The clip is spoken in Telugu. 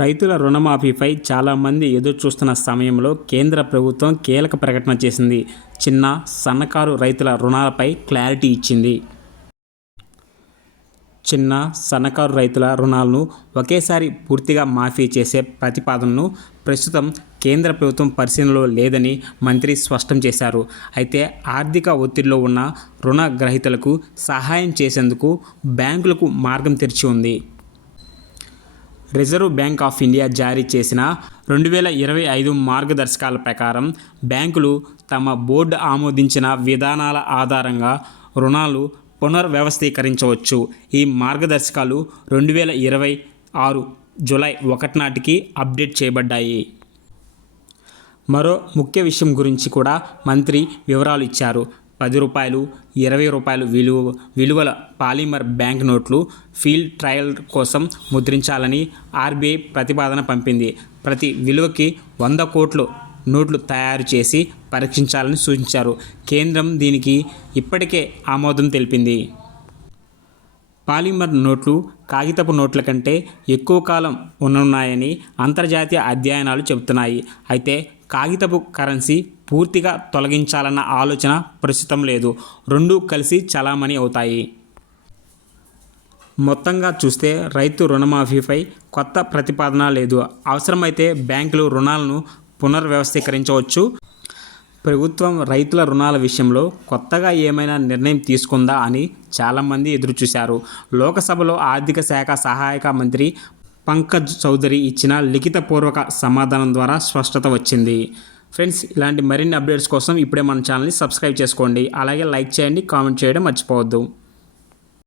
రైతుల రుణమాఫీపై చాలామంది ఎదురుచూస్తున్న సమయంలో కేంద్ర ప్రభుత్వం కీలక ప్రకటన చేసింది. చిన్న, సన్నకారు రైతుల రుణాలపై క్లారిటీ ఇచ్చింది. చిన్న, సన్నకారు రైతుల రుణాలను ఒకేసారి పూర్తిగా మాఫీ చేసే ప్రతిపాదనను ప్రస్తుతం కేంద్ర ప్రభుత్వం పరిశీలనలో లేదని మంత్రి స్పష్టం చేశారు. అయితే ఆర్థిక ఒత్తిడిలో ఉన్న రుణగ్రహీతలకు సహాయం చేసేందుకు బ్యాంకులకు మార్గం తెరిచి ఉంది. రిజర్వ్ బ్యాంక్ ఆఫ్ ఇండియా జారీ చేసిన 2025 మార్గదర్శకాల ప్రకారం బ్యాంకులు తమ బోర్డు ఆమోదించిన విధానాల ఆధారంగా రుణాలు పునర్వ్యవస్థీకరించవచ్చు. ఈ మార్గదర్శకాలు 2026 జూలై 1 నాటికి అప్డేట్ చేయబడ్డాయి. మరో ముఖ్య విషయం గురించి కూడా మంత్రి వివరాలు ఇచ్చారు. రూ. 10, రూ. 20 విలువల పాలిమర్ బ్యాంక్ నోట్లు ఫీల్డ్ ట్రయల్ కోసం ముద్రించాలని ఆర్బీఐ ప్రతిపాదన పంపింది. ప్రతి విలువకి 100 కోట్ల నోట్లు తయారు చేసి పరీక్షించాలని సూచించారు. కేంద్రం దీనికి ఇప్పటికే ఆమోదం తెలిపింది. పాలిమర్ నోట్లు కాగితపు నోట్ల కంటే ఎక్కువ కాలం ఉండనున్నాయని అంతర్జాతీయ అధ్యయనాలు చెబుతున్నాయి. అయితే కాగితపు కరెన్సీ పూర్తిగా తొలగించాలన్న ఆలోచన ప్రస్తుతం లేదు. రెండూ కలిసి చలామణి అవుతాయి. మొత్తంగా చూస్తే రైతు రుణమాఫీపై కొత్త ప్రతిపాదన లేదు. అవసరమైతే బ్యాంకులు రుణాలను పునర్వ్యవస్థీకరించవచ్చు. ప్రభుత్వం రైతుల రుణాల విషయంలో కొత్తగా ఏమైనా నిర్ణయం తీసుకుందా అని చాలామంది ఎదురుచూశారు. లోక్సభలో ఆర్థిక శాఖ సహాయక మంత్రి పంకజ్ చౌదరి ఇచ్చిన లిఖితపూర్వక సమాధానం ద్వారా స్పష్టత వచ్చింది. ఫ్రెండ్స్, ఇలాంటి మరిన్ని అప్డేట్స్ కోసం ఇప్పుడే మన ఛానల్ని సబ్స్క్రైబ్ చేసుకోండి. అలాగే లైక్ చేయండి, కామెంట్ చేయడం మర్చిపోవద్దు.